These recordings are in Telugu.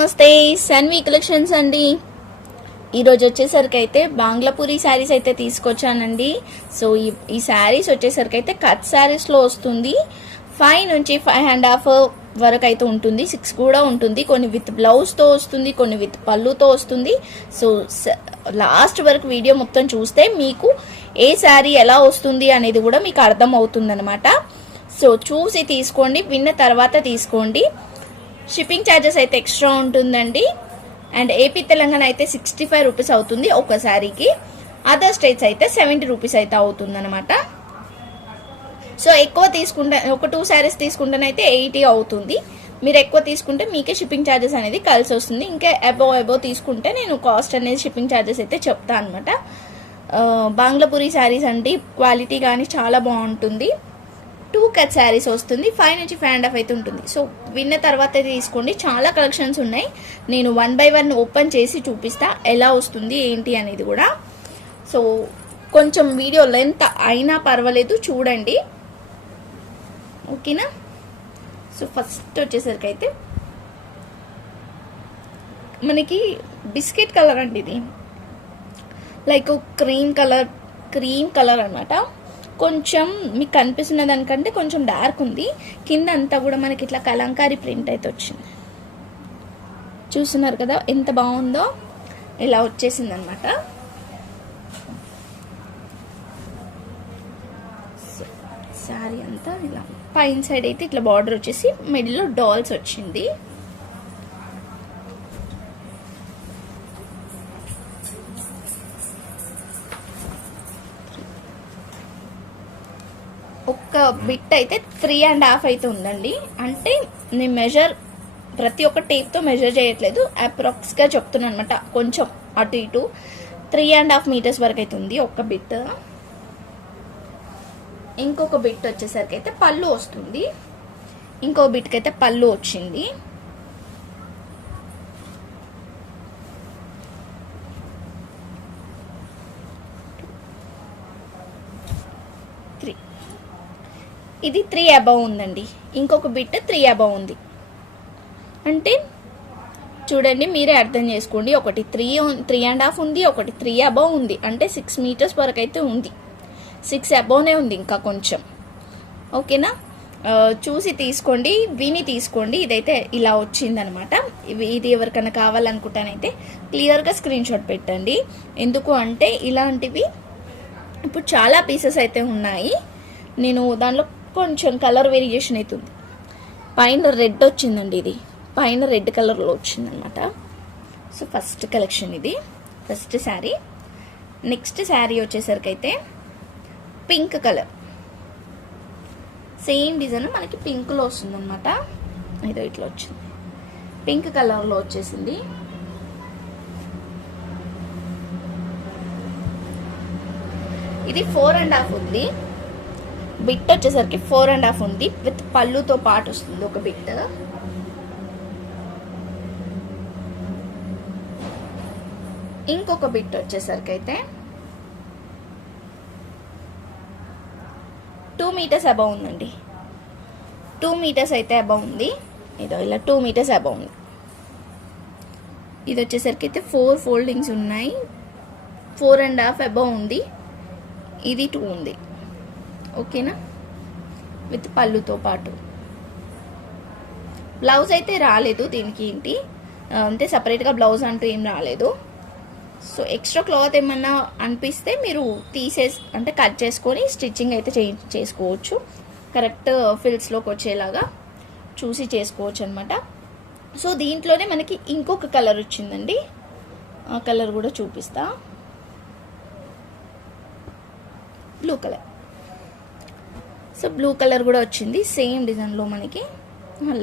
నమస్తే సన్వి కలెక్షన్స్ అండి. ఈరోజు వచ్చేసరికి అయితే బాంగ్లాపూరి శారీస్ అయితే తీసుకొచ్చానండి. సో ఈ ఈ శారీస్ వచ్చేసరికి అయితే కట్ శారీస్లో వస్తుంది. ఫైవ్ నుంచి ఫైవ్ అండ్ హాఫ్ వరకు అయితే ఉంటుంది. సిక్స్ కూడా ఉంటుంది. కొన్ని విత్ బ్లౌజ్తో వస్తుంది కొన్ని విత్ పళ్ళుతో వస్తుంది. సో లాస్ట్ వరకు వీడియో మొత్తం చూస్తే మీకు ఏ శారీ ఎలా వస్తుంది అనేది కూడా మీకు అర్థం అవుతుందనమాట సో చూసి తీసుకోండి విన్న తర్వాత తీసుకోండి. షిప్పింగ్ ఛార్జెస్ అయితే ఎక్స్ట్రా ఉంటుందండి. అండ్ ఏపీ తెలంగాణ అయితే సిక్స్టీ ఫైవ్ రూపీస్ అవుతుంది ఒక శారీకి అదర్ స్టేట్స్ అయితే సెవెంటీ రూపీస్ అయితే అవుతుందనమాట సో ఎక్కువ తీసుకుంటే ఒక టూ శారీస్ తీసుకుంటేనైతే ఎయిటీ అవుతుంది. మీరు ఎక్కువ తీసుకుంటే మీకే షిప్పింగ్ ఛార్జెస్ అనేది కలిసి వస్తుంది. ఇంకా అబోవ్ అబోవ్ తీసుకుంటే నేను కాస్ట్ అనేది షిప్పింగ్ ఛార్జెస్ అయితే చెప్తాను అనమాట బాంగ్లాపూరి శారీస్ అండి క్వాలిటీ కానీ చాలా బాగుంటుంది. టూ కట్ శారీస్ వస్తుంది ఫైవ్ నుంచి ఫైవ్ అండ్ హాఫ్ అయితే ఉంటుంది. సో విన్న తర్వాత తీసుకోండి. చాలా కలెక్షన్స్ ఉన్నాయి. నేను వన్ బై వన్ ఓపెన్ చేసి చూపిస్తా ఎలా వస్తుంది ఏంటి అనేది కూడా. సో కొంచెం వీడియో లెంత్ అయినా పర్వాలేదు చూడండి. ఓకేనా? సో ఫస్ట్ వచ్చేసరికి అయితే మనకి బిస్కెట్ కలర్ అండి ఇది. Like cream colour cream colour అనమాట కొంచెం మీకు కనిపిస్తున్న దానికంటే కొంచెం డార్క్ ఉంది. కింద అంతా కూడా మనకి ఇట్లా కలంకారీ ప్రింట్ అయితే వచ్చింది. చూస్తున్నారు కదా ఎంత బాగుందో? ఇలా వచ్చేసింది అనమాట శారీ అంతా ఇలా. పైన సైడ్ అయితే ఇట్లా బార్డర్ వచ్చేసి మిడిల్లో డాల్స్ వచ్చింది. బిట్ అయితే త్రీ అండ్ హాఫ్ అయితే ఉందండి అంటే నేను మెజర్ ప్రతి ఒక్క టేప్తో మెజర్ చేయట్లేదు. అప్రాక్స్గా చెప్తున్నాను అనమాట కొంచెం అటు ఇటు. త్రీ అండ్ హాఫ్ మీటర్స్ వరకు అయితే ఉంది ఒక్క బిట్ ఇంకొక బిట్ వచ్చేసరికి అయితే పళ్ళు వస్తుంది. ఇంకో బిట్కి అయితే పళ్ళు వచ్చింది. ఇది త్రీ అబవ్ ఉందండి. ఇంకొక బిట్ త్రీ అబవ్ ఉంది. అంటే చూడండి మీరే అర్థం చేసుకోండి. ఒకటి త్రీ త్రీ అండ్ హాఫ్ ఉంది ఒకటి త్రీ అబవ్ ఉంది. అంటే సిక్స్ మీటర్స్ వరకు అయితే ఉంది సిక్స్ అబవ్నే ఉంది ఇంకా కొంచెం. ఓకేనా? చూసి తీసుకోండి విని తీసుకోండి. ఇదైతే ఇలా వచ్చిందనమాట. ఇవి ఇది ఎవరికైనా కావాలనుకుంటానైతే క్లియర్గా స్క్రీన్ షాట్ పెట్టండి. ఎందుకు అంటే ఇలాంటివి ఇప్పుడు చాలా పీసెస్ అయితే ఉన్నాయి. నేను దానిలో కొంచెం కలర్ వేరియేషన్ అవుతుంది. పైన రెడ్ వచ్చిందండి ఇది. పైన రెడ్ కలర్లో వచ్చిందనమాట సో ఫస్ట్ కలెక్షన్ ఇది. ఫస్ట్ శారీ. నెక్స్ట్ శారీ వచ్చేసరికి అయితే పింక్ కలర్. సేమ్ డిజైన్ మనకి పింక్లో వస్తుందన్నమాట. ఇదో ఇట్లా వచ్చింది. పింక్ కలర్లో వచ్చేసింది. ఇది ఫోర్ అండ్ హాఫ్ ఉంది. బిట్ వచ్చేసరికి ఫోర్ అండ్ హాఫ్ ఉంది. విత్ పళ్ళుతో పాటు వస్తుంది ఒక బిట్. ఇంకొక బిట్ వచ్చేసరికి అయితే టూ మీటర్స్ అబౌవ్ ఉందండి. టూ మీటర్స్ అయితే అబౌవ్ ఉంది. ఇదో ఇలా టూ మీటర్స్ అబౌవ్ ఉంది. ఇది వచ్చేసరికి అయితే ఫోర్ ఫోల్డింగ్స్ ఉన్నాయి. ఫోర్ అండ్ హాఫ్ అబౌవ్ ఉంది. ఇది టూ ఉంది. ఓకేనా? విత్ పళ్ళుతో పాటు. బ్లౌజ్ అయితే రాలేదు దీనికి ఏంటి? అంతే సపరేట్గా బ్లౌజ్ అంటూ ఏం రాలేదు. సో ఎక్స్ట్రా క్లాత్ ఏమన్నా అనిపిస్తే మీరు తీసేసి అంటే కట్ చేసుకొని స్టిచ్చింగ్ అయితే చే చేసుకోవచ్చు. కరెక్ట్ ఫిల్స్లోకి వచ్చేలాగా చూసి చేసుకోవచ్చు అనమాట సో దీంట్లోనే మనకి ఇంకొక కలర్ వచ్చిందండి. ఆ కలర్ కూడా చూపిస్తా. Blue colour. So blue colour కూడా వచ్చింది. సేమ్ డిజైన్లో మనకి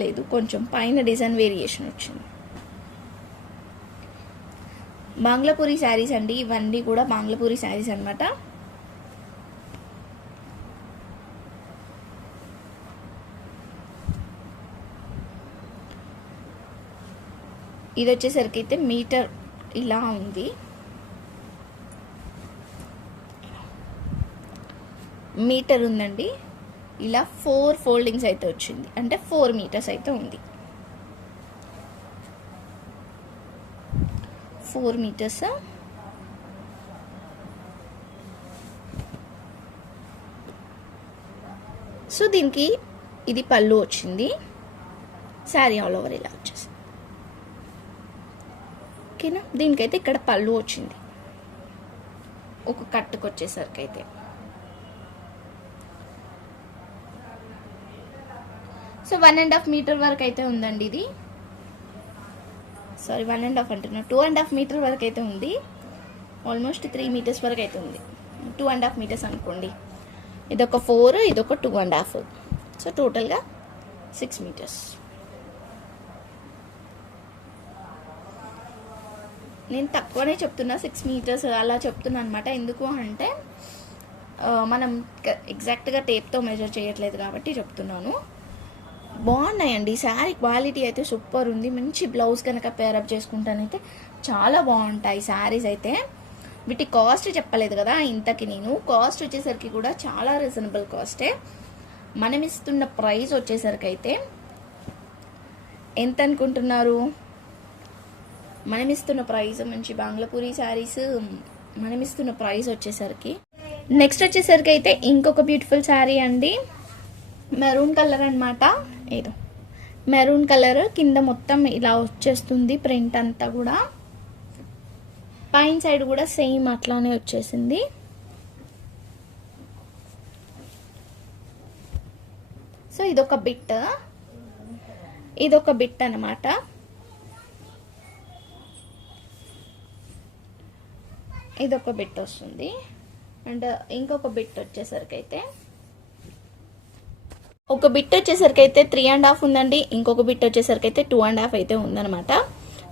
లేదు కొంచెం పైన డిజైన్ వేరియేషన్ వచ్చింది. బాంగ్లాపూరి శారీస్ అండి ఇవన్నీ కూడా బాంగ్లాపూరి శారీస్ అన్నమాట. ఇది వచ్చేసరికి అయితే మీటర్ ఇలా ఉంది. మీటర్ ఉందండి. ఇలా ఫోర్ ఫోల్డింగ్స్ అయితే వచ్చింది. అంటే ఫోర్ మీటర్స్ అయితే ఉంది. ఫోర్ మీటర్స్ సో దీనికి ఇది పళ్ళు వచ్చింది. శారీ ఆల్ ఓవర్ ఇలా వచ్చేసి ఓకేనా? దీనికైతే ఇక్కడ పళ్ళు వచ్చింది. ఒక కట్టుకు వచ్చేసరికి అయితే so one and half metre వరకు అయితే ఉందండి ఇది. సారీ వన్ అండ్ హాఫ్ అంటున్నా. టూ అండ్ హాఫ్ మీటర్ వరకు అయితే ఉంది. ఆల్మోస్ట్ త్రీ మీటర్స్ వరకు అయితే ఉంది. టూ అండ్ హాఫ్ మీటర్స్ అనుకోండి. ఇదొక ఫోర్ ఇదొక టూ అండ్ హాఫ్ సో టోటల్గా సిక్స్ మీటర్స్ నేను తక్కువనే చెప్తున్నా సిక్స్ మీటర్స్ అలా చెప్తున్నా అనమాట ఎందుకు అంటే మనం ఎగ్జాక్ట్గా టేప్తో మెజర్ చేయట్లేదు కాబట్టి చెప్తున్నాను. బాగున్నాయండి. శారీ క్వాలిటీ అయితే సూపర్ ఉంది. మంచి బ్లౌజ్ కనుక పేరప్ చేసుకుంటానైతే చాలా బాగుంటాయి శారీస్ అయితే. వీటి కాస్ట్ చెప్పలేదు కదా ఇంతకి నేను. కాస్ట్ వచ్చేసరికి కూడా చాలా రీజనబుల్ కాస్టే మనం ఇస్తున్న ప్రైస్ వచ్చేసరికి అయితే ఎంత అనుకుంటున్నారు? మనం ఇస్తున్న ప్రైస్ మంచి బంగ్లాపూరి శారీస్. మనం ఇస్తున్న ప్రైస్ వచ్చేసరికి నెక్స్ట్ వచ్చేసరికి అయితే ఇంకొక బ్యూటిఫుల్ శారీ అండి. మెరూన్ కలర్ అన్నమాట. ఏదో. మెరూన్ కలర్ కింద మొత్తం ఇలా వచ్చేస్తుంది ప్రింట్ అంతా కూడా. పైన సైడ్ కూడా సేమ్ అట్లానే వచ్చేసింది. సో ఇదొక బిట్ ఇదొక బిట్ అన్నమాట. ఇదొక బిట్ వస్తుంది. అండ్ ఇంకొక బిట్ వచ్చేసరికి అయితే ఒక బిట్ వచ్చేసరికి అయితే త్రీ అండ్ హాఫ్ ఉందండి. ఇంకొక బిట్ వచ్చేసరికి అయితే టూ అండ్ హాఫ్ అయితే ఉందనమాట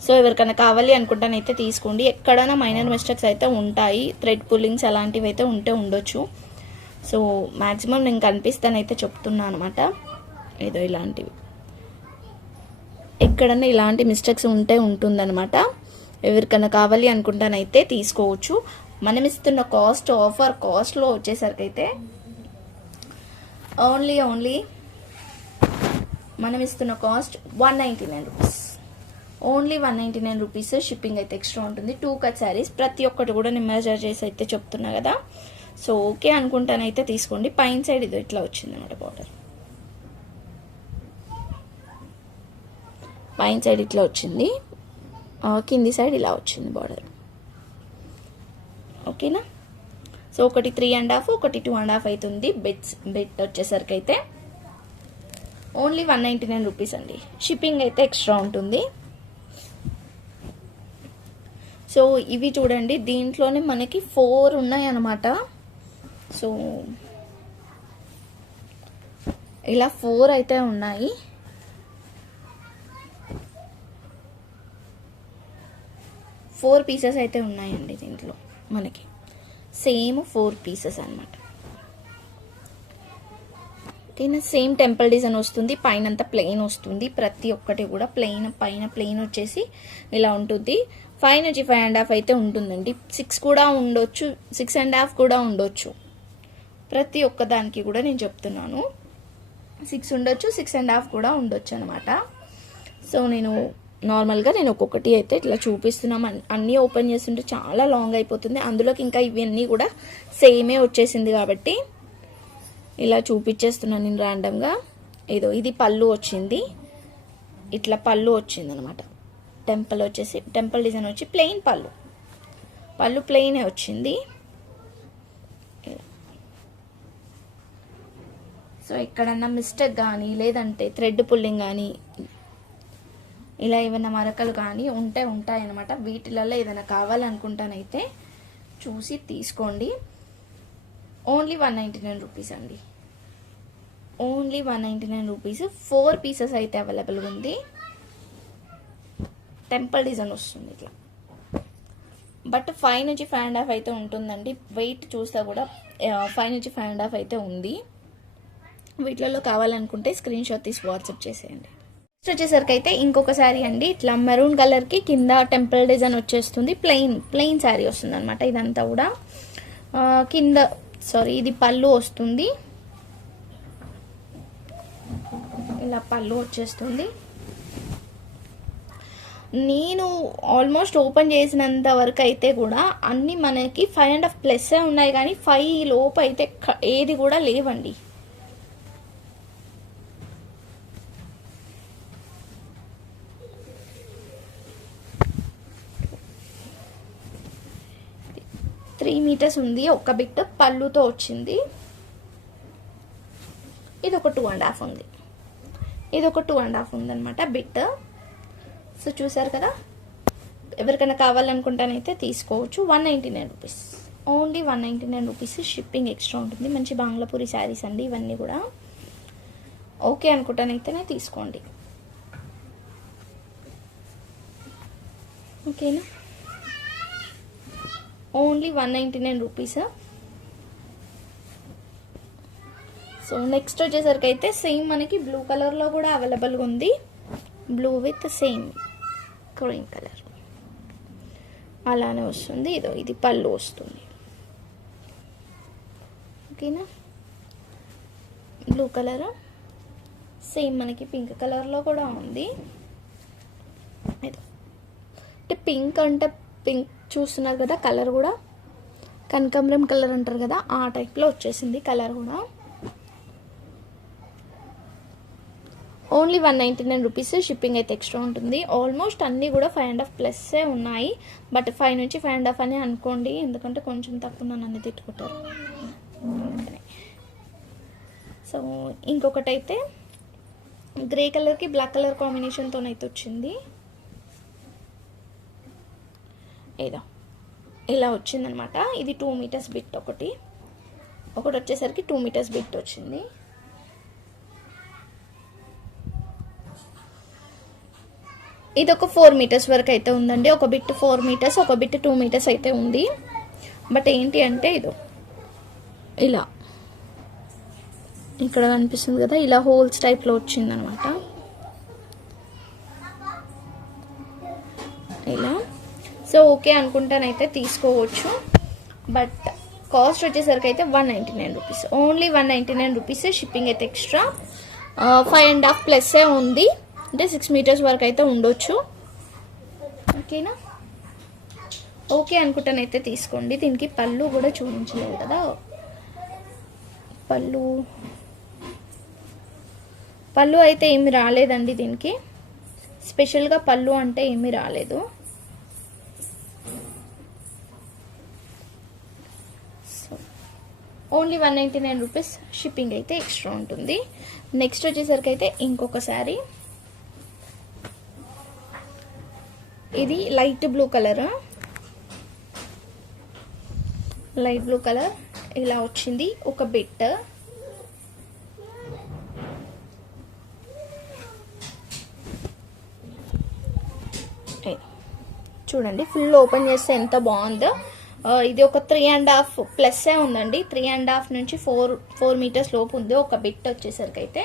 సో ఎవరికైనా కావాలి అనుకుంటానైతే తీసుకోండి. ఎక్కడైనా మైనర్ మిస్టేక్స్ అయితే ఉంటాయి. థ్రెడ్ పుల్లింగ్స్ అలాంటివి అయితే ఉంటే ఉండొచ్చు. సో మ్యాక్సిమం నేను కనిపిస్తానైతే చెప్తున్నా అనమాట ఏదో ఇలాంటివి. ఎక్కడన్నా ఇలాంటి మిస్టేక్స్ ఉంటే ఉంటుందన్నమాట. ఎవరికైనా కావాలి అనుకుంటానైతే తీసుకోవచ్చు. మనం ఇస్తున్న కాస్ట్ ఆఫర్ కాస్ట్లో వచ్చేసరికి అయితే ఓన్లీ ఓన్లీ మనం ఇస్తున్న cost one ninety nine rupees only one ninety nine rupees shipping అయితే ఎక్స్ట్రా ఉంటుంది. టూ కట్ శారీస్ ప్రతి ఒక్కటి కూడా నేను మెజర్ చేసి అయితే చెప్తున్నా కదా. సో ఓకే అనుకుంటానైతే తీసుకోండి. పైన సైడ్ ఇది ఇట్లా వచ్చింది అనమాట బార్డర్ పైన సైడ్ ఇట్లా వచ్చింది. కింది సైడ్ ఇలా వచ్చింది బార్డర్ ఓకేనా సో ఒకటి త్రీ అండ్ హాఫ్ ఒకటి టూ అండ్ హాఫ్ అవుతుంది. బెడ్స్ బెడ్ వచ్చేసరికి అయితే only one ninety nine rupees అండి. షిప్పింగ్ అయితే ఎక్స్ట్రా ఉంటుంది. సో ఇవి చూడండి దీంట్లోనే మనకి ఫోర్ ఉన్నాయి అన్నమాట సో ఇలా ఫోర్ అయితే ఉన్నాయి. ఫోర్ పీసెస్ అయితే ఉన్నాయండి దీంట్లో మనకి. సేమ్ ఫోర్ పీసెస్ అన్నమాట. ఓకేనా సేమ్ టెంపుల్ డిజైన్ వస్తుంది పైన అంతా ప్లెయిన్ వస్తుంది. ప్రతి ఒక్కటి కూడా ప్లెయిన్ పైన ప్లెయిన్ వచ్చేసి ఇలా ఉంటుంది. ఫైవ్ నుంచి ఫైవ్ అండ్ హాఫ్ అయితే ఉంటుందండి. సిక్స్ కూడా ఉండొచ్చు సిక్స్ అండ్ హాఫ్ కూడా ఉండొచ్చు. ప్రతి ఒక్క దానికి కూడా నేను చెప్తున్నాను. సిక్స్ ఉండొచ్చు సిక్స్ అండ్ హాఫ్ కూడా ఉండొచ్చు అనమాట సో నేను నార్మల్గా నేను ఒక్కొక్కటి అయితే ఇట్లా చూపిస్తున్నాం. అన్నీ ఓపెన్ చేస్తుంటే చాలా లాంగ్ అయిపోతుంది. అందులోకి ఇంకా ఇవన్నీ కూడా సేమే వచ్చేసింది కాబట్టి ఇలా చూపించేస్తున్నాను నేను ర్యాండమ్గా ఏదో ఇది పళ్ళు వచ్చింది. ఇట్లా పళ్ళు వచ్చింది అనమాట టెంపుల్ వచ్చేసి టెంపుల్ డిజైన్ వచ్చి ప్లెయిన్ పళ్ళు. పళ్ళు ప్లెయినే వచ్చింది. సో ఎక్కడన్నా మిస్టేక్ కానీ లేదంటే థ్రెడ్ పుల్లింగ్ కానీ ఇలా ఏమైనా మరకలు కానీ ఉంటే ఉంటాయన్నమాట. వీటిలలో ఏదైనా కావాలనుకుంటానైతే చూసి తీసుకోండి. Only one ninety nine rupees అండి. Only one ninety nine rupees. Four pieces అయితే అవైలబుల్గా ఉంది. టెంపుల్ డిజైన్ వస్తుంది ఇట్లా. బట్ ఫైవ్ నుంచి ఫైవ్ అండ్ హాఫ్ అయితే ఉంటుందండి. వెయిట్ చూస్తే కూడా ఫైవ్ నుంచి ఫైవ్ అండ్ హాఫ్ అయితే ఉంది. వీటిలలో కావాలనుకుంటే స్క్రీన్ షాట్ తీసి వాట్సాప్ చేసేయండి. నెక్స్ట్ వచ్చేసరికి అయితే ఇంకొక శారీ అండి. ఇట్లా మెరూన్ కలర్కి కింద టెంపుల్ డిజైన్ వచ్చేస్తుంది. ప్లెయిన్ ప్లెయిన్ శారీ వస్తుంది అనమాట ఇదంతా కూడా. కింద సారీ ఇది పళ్ళు వస్తుంది. ఇలా పళ్ళు వచ్చేస్తుంది. నేను ఆల్మోస్ట్ ఓపెన్ చేసినంత వరకు అయితే కూడా అన్నీ మనకి ఫైవ్ అండ్ హాఫ్ ప్లస్ ఉన్నాయి కానీ ఫైవ్ లోపు అయితే ఏది కూడా లేవండి. త్రీ మీటర్స్ ఉంది. ఒక్క బిట్ పళ్ళుతో వచ్చింది. ఇది ఒక టూ అండ్ హాఫ్ ఉంది. ఇది ఒక టూ అండ్ హాఫ్ ఉందన్నమాట బిట్ సో చూసారు కదా? ఎవరికైనా కావాలనుకుంటానైతే తీసుకోవచ్చు. One ninety nine rupees. Only one ninety nine rupees shipping extra ఉంటుంది. మంచి బాంగ్లాపూరి శారీస్ అండి ఇవన్నీ కూడా. ఓకే అనుకుంటానైతేనే తీసుకోండి. ఓకేనా? Only one ninety nine rupees? So next వచ్చేసరికి అయితే సేమ్ మనకి బ్లూ కలర్లో కూడా అవైలబుల్గా ఉంది. Blue with same cream colour. అలానే వస్తుంది. ఇదో ఇది పళ్ళు వస్తుంది. ఓకేనా? Blue colour? సేమ్ మనకి పింక్ కలర్లో కూడా ఉంది. ఇదో. అంటే పింక్ అంటే పింక్ చూస్తున్నారు కదా కలర్ కూడా. కనకాంబరం కలర్ అంటారు కదా ఆ టైప్లో వచ్చేసింది కలర్ కూడా. Only one ninety nine rupees shipping అయితే ఎక్స్ట్రా ఉంటుంది. ఆల్మోస్ట్ అన్నీ కూడా ఫైవ్ అండ్ హాఫ్ ప్లస్సే ఉన్నాయి. బట్ ఫైవ్ నుంచి ఫైవ్ అండ్ హాఫ్ అని అనుకోండి ఎందుకంటే కొంచెం తక్కువ నన్ను అన్ని తిట్టుకుంటారు. సో ఇంకొకటైతే గ్రే కలర్కి బ్లాక్ కలర్ కాంబినేషన్తోనైతే వచ్చింది. ఏదో. ఇలా వచ్చిందనమాట. ఇది టూ మీటర్స్ బిట్ ఒకటి. ఒకటి వచ్చేసరికి టూ మీటర్స్ బిట్ వచ్చింది. ఇది ఒక ఫోర్ మీటర్స్ వరకు అయితే ఉందండి. ఒక బిట్ ఫోర్ మీటర్స్ ఒక బిట్ టూ మీటర్స్ అయితే ఉంది. బట్ ఏంటి అంటే ఇదో. ఇలా. ఇక్కడ కనిపిస్తుంది కదా ఇలా హోల్స్ టైప్లో వచ్చిందనమాట ఇలా సో ఓకే అనుకుంటానైతే తీసుకోవచ్చు. బట్ కాస్ట్ వచ్చేసరికి అయితే one ninety nine rupees. Only one ninety nine rupees shipping అయితే ఎక్స్ట్రా. ఫైవ్ అండ్ హాఫ్ ప్లస్సే ఉంది. అంటే సిక్స్ మీటర్స్ వరకు అయితే ఉండొచ్చు. ఓకేనా? ఓకే అనుకుంటానైతే తీసుకోండి. దీనికి పళ్ళు కూడా చూపించలేదు కదా. పళ్ళు. పళ్ళు అయితే ఏమి రాలేదండి దీనికి. స్పెషల్గా పళ్ళు అంటే ఏమీ రాలేదు. Only one ninety nine rupees shipping అయితే ఎక్స్ట్రా ఉంటుంది. నెక్స్ట్ వచ్చేసరికి అయితే ఇంకొక శారీ. ఇది light blue colour. Light blue colour. ఇలా వచ్చింది. ఒక బిట్ చూడండి ఫుల్ ఓపెన్ చేస్తే ఎంత బాగుందో. ఇది ఒక త్రీ అండ్ హాఫ్ ప్లస్సే ఉందండి. త్రీ అండ్ హాఫ్ నుంచి ఫోర్ ఫోర్ మీటర్స్ లోపు ఉంది. ఒక బిట్ వచ్చేసరికి అయితే.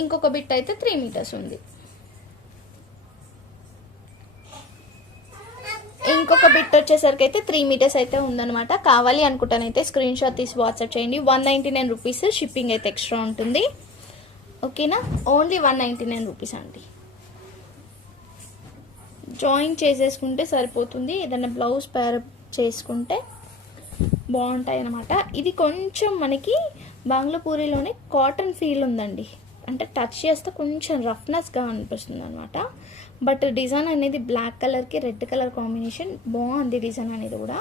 ఇంకొక బిట్ అయితే త్రీ మీటర్స్ ఉంది. ఇంకొక బిట్ వచ్చేసరికి అయితే త్రీ మీటర్స్ అయితే ఉందనమాట కావాలి అనుకుంటానైతే స్క్రీన్ షాట్ తీసి వాట్సాప్ చేయండి. One ninety nine rupees shipping అయితే ఎక్స్ట్రా ఉంటుంది. ఓకేనా only one ninety nine rupees అండి. జాయిన్ చేసేసుకుంటే సరిపోతుంది. ఏదైనా బ్లౌజ్ పేర్ చేసుకుంటే బాగుంటాయి అనమాట ఇది కొంచెం మనకి బంగ్లాపూరిలోనే కాటన్ ఫీల్ ఉందండి. అంటే టచ్ చేస్తే కొంచెం రఫ్నెస్గా అనిపిస్తుంది అనమాట బట్ డిజైన్ అనేది బ్లాక్ కలర్కి రెడ్ కలర్ కాంబినేషన్ బాగుంది డిజైన్ అనేది కూడా.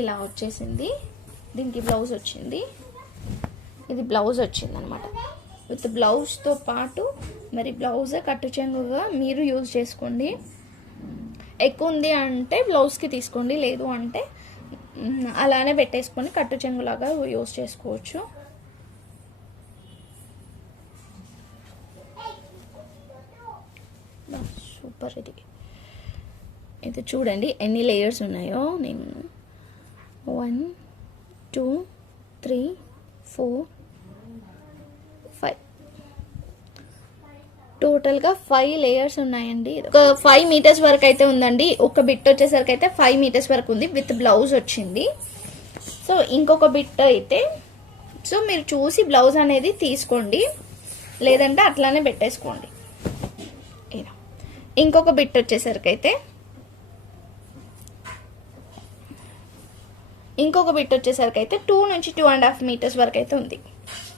ఇలా వచ్చేసింది. దీనికి బ్లౌజ్ వచ్చింది. ఇది బ్లౌజ్ వచ్చిందనమాట. విత్ బ్లౌజ్తో పాటు మరి బ్లౌజ్ కట్టు చెంగుగా మీరు యూజ్ చేసుకోండి. ఎక్కువ ఉంది అంటే బ్లౌజ్కి తీసుకోండి లేదు అంటే అలానే పెట్టేసుకొని కట్టు చెంగులాగా యూజ్ చేసుకోవచ్చు. సూపర్ ఇది. ఇది చూడండి ఎన్ని లేయర్స్ ఉన్నాయో నేను. వన్ టూ త్రీ ఫోర్ టోటల్గా టోటల్గా ఫైవ్ లేయర్స్ ఉన్నాయండి. ఒక ఫైవ్ మీటర్స్ వరకు అయితే ఉందండి. ఒక బిట్ వచ్చేసరికి అయితే ఫైవ్ మీటర్స్ వరకు ఉంది విత్ బ్లౌజ్ వచ్చింది. సో ఇంకొక బిట్ అయితే సో మీరు చూసి బ్లౌజ్ అనేది తీసుకోండి. లేదంటే అట్లానే పెట్టేసుకోండి. ఇలా. ఇంకొక బిట్ వచ్చేసరికి అయితే ఇంకొక బిట్ వచ్చేసరికి అయితే టూ నుంచి టూ అండ్ హాఫ్ మీటర్స్ వరకు అయితే ఉంది.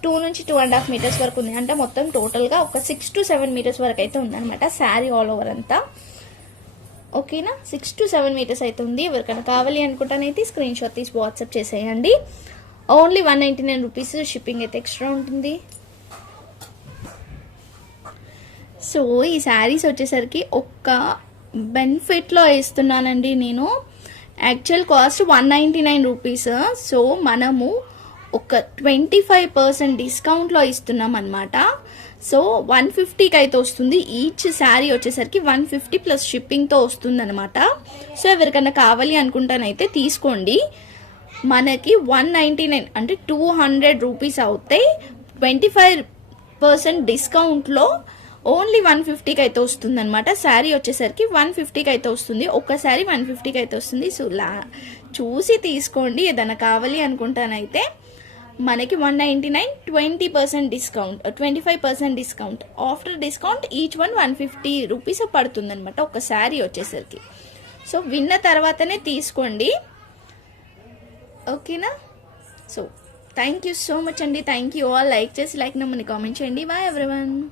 టూ నుంచి టూ అండ్ హాఫ్ మీటర్స్ వరకు ఉంది. అంటే మొత్తం టోటల్గా ఒక సిక్స్ టు సెవెన్ మీటర్స్ వరకు అయితే ఉందన్నమాట. శారీ ఆల్ ఓవర్ అంతా. ఓకేనా? సిక్స్ టు సెవెన్ మీటర్స్ అయితే ఉంది. ఎవరికైనా కావాలి అనుకుంటానైతే స్క్రీన్ షాట్ తీసి వాట్సాప్ చేసేయండి. Only one ninety nine rupees shipping అయితే ఎక్స్ట్రా ఉంటుంది. సో ఈ శారీస్ వచ్చేసరికి ఒక్క బెనిఫిట్లో వేస్తున్నానండి నేను. Actual cost one ninety nine rupees so మనము ఒక ట్వంటీ ఫైవ్ పర్సెంట్ డిస్కౌంట్లో ఇస్తున్నాం అనమాట సో వన్ ఫిఫ్టీకి అయితే వస్తుంది. ఈచ్ శారీ వచ్చేసరికి వన్ ఫిఫ్టీ ప్లస్ షిప్పింగ్తో వస్తుంది అనమాట సో ఎవరికైనా కావాలి అనుకుంటానైతే తీసుకోండి. మనకి వన్ నైంటీ నైన్ అంటే టూ హండ్రెడ్ రూపీస్ అవుతాయి. ట్వంటీ ఫైవ్ పర్సెంట్ డిస్కౌంట్లో ఓన్లీ వన్ ఫిఫ్టీకి అయితే వస్తుంది అనమాట శారీ వచ్చేసరికి వన్ ఫిఫ్టీకి అయితే వస్తుంది. ఒక్క శారీ వన్ ఫిఫ్టీకి అయితే వస్తుంది. సో లా చూసి తీసుకోండి. ఏదైనా కావాలి అనుకుంటానైతే మనకి one ninety nine twenty percent discount twenty five percent discount after discount each one one fifty rupees పడుతుందనమాట ఒక శారీ వచ్చేసరికి. సో విన్న తర్వాతనే తీసుకోండి. ఓకేనా so thank you so much అండి. థ్యాంక్ యూ ఆల్ లైక్ చేసి లైక్ నమ్మని కామెంట్ చేయండి. Bye everyone